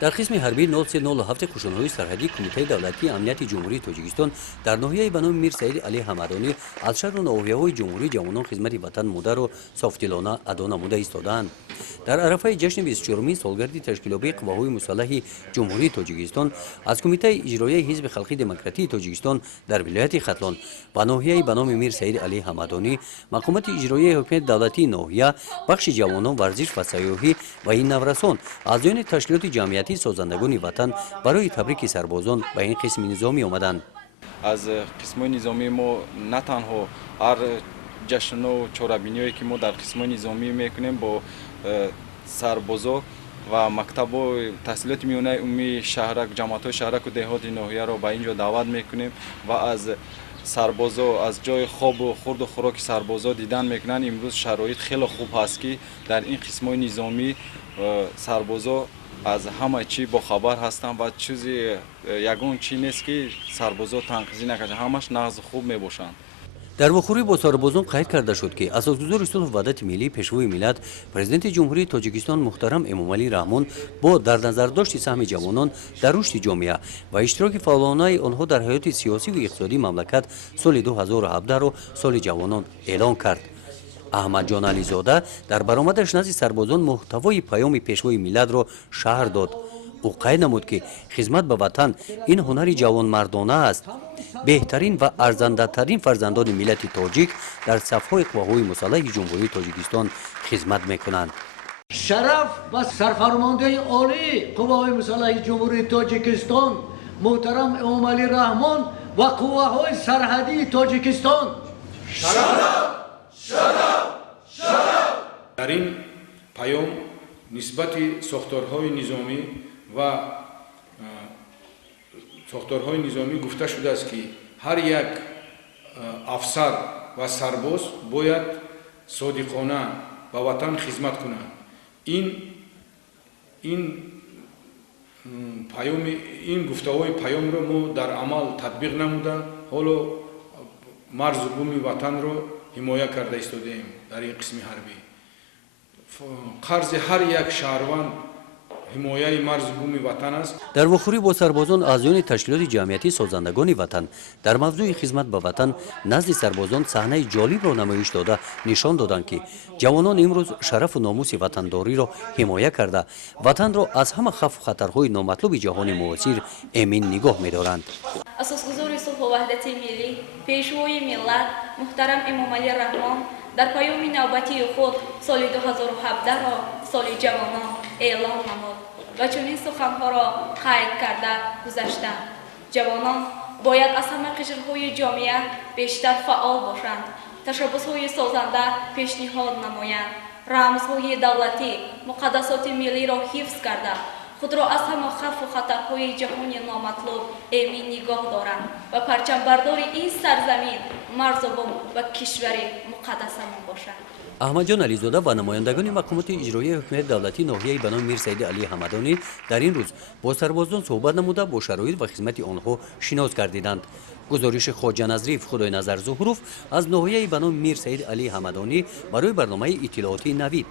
در قسم حربی 0307 خشونت‌های سرحدی کمیته دولتی امنیت جمهوری تاجیکستان در ناحیه به نام میر سعید علی حمدانی از شهر و ناحیه‌های جمهوری جوانان خدمت وطن مادر و صافدلانه ادا نموده ایستادند. در عرفه جشن 24مین سالگرد تشکیل‌یابی قواهای مسلح جمهوری تاجیکستان از کمیته اجرایی حزب خلقی دموکراتی تاجیکستان در ولایت ختلان و ناحیه به نام میر سعید علی حمدانی مقامات اجرایی حکومت دولتی ناحیه بخش جوانان ورزش و سیاحی و این نورسان از جانب تشکیلات جمعیتی سازندگان وطن برای تبریک سربازان به این قسم نظامی آمدند. از قسم نظامی ما نه تنها هر جشن و چهاربینی که ما در قسم نظامی میکنیم با سربازا و مکتب و تحصیلات میانه عمومی شهرک جماعت شهرک و دهات ناحیه را به اینجا دعوت میکنیم و از سربازا از جای خواب و خورد و خوراک سربازا دیدن میکنن. امروز شرایط خیلی خوب هست که در این قسم نظامی سربازا از همه چی با خبر هستن و چیزی یگان چی نیست که سربازا تنقیزی نکنه، همش نغز خوب میباشند. در وخوری با سربازان قید کرده شد که اساسگزار صلح و وحدت ملی پیشوای ملت پرزیدنت جمهوری تاجیکستان محترم امامعلی رحمان با در نظر داشت سهم جوانان در رشد جامعه و اشتراک فعالانه آنها در حیات سیاسی و اقتصادی مملکت سال 2017 را سال جوانان اعلان کرد. احمد جان علیزاده در برآمدش نزد سربازان محتوای پیام پیشوای ملت را شرح داد. او قید نمود که خدمت به وطن این هنری جوان مردانه است. بهترین و ارزنده ترین فرزندان ملت تاجیک در صفهای قواهای مسلح جمهوری تاجیکستان خدمت میکنند. شرف و سرفرمانده عالی قواهای مسلح جمهوری تاجیکستان محترم امامعلی رحمان و قواهای سرحدی تاجیکستان. شرف. در این پیام نسبت ساختارهای نظامی و ساختارهای نظامی گفته شده است که هر یک افسر و سرباز باید صادقانه به وطن خدمت کنند. این گفته‌های پیام را ما در عمل تطبیق نموده، حالا مرز و بوم وطن را حمایه کرده ایستادیم. در این قسم حربی قرض هر یک شهروند حمایه مرز و بوم وطن است. در وخوری با سربازان اعضایان تشکیلات جمعیتی سازندگان وطن در موضوع خدمت به وطن نزد سربازان صحنه جالب را نمایش داده نشان دادند که جوانان امروز شرف و ناموس وطنداری را حمایه کرده وطن را از همه خطر و خطرهای نامطلوب جهان معاصر امین نگاه می‌دارند. اساسگزار صلح و وحدت ملی پیشوای ملت محترم امامعلی رحمان در پیام نوبتی خود سال 2017 را سال جوانان اعلام نمود و چنین سخنها را قید کرده گذاشتند. جوانان باید از همه قشرهای جامعه بیشتر فعال باشند، تشبس‌های سازنده پیشنهاد نمایند، رمزهای دولتی مقدسات ملی را حفظ کرده خود را از همه خوف و خطرهای جهانی نامطلوب امین نگاه دارند و پرچم بردار این سرزمین مرز و بوم و کشور مقدسمان باشند. احمد جان علیزاده و نمایندگان مقامات اجرایی حکومت دولتی ناحیه به نام میر سعید علی حمدانی در این روز با سربازان صحبت نموده با شرایط و خدمت آنها شناس گردیدند. گزارش خواجه نظریف خدای نظر ظهروف از ناحیه به نام میر سعید علی حمدانی برای برنامه اطلاعاتی نوید.